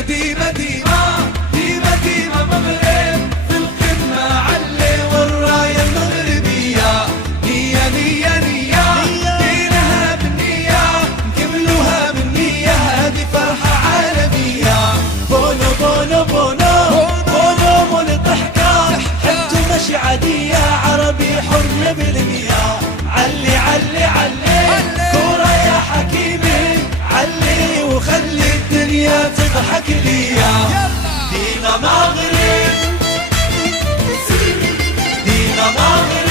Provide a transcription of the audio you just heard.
ديما ديما ديما ديما ديما مغرب في القمة علي والراية المغربية. نية نية نية دينها بالنية نكملوها بالنية هذه فرحة عالمية. بونو بونو بونو بونو مول الضحكة حبته ماشي عادية عربي حر بالمياه. علي علي علي كورة يا حكيمي علي وخلي الدنيا تضحك ليا. ديما مغرب ديما مغرب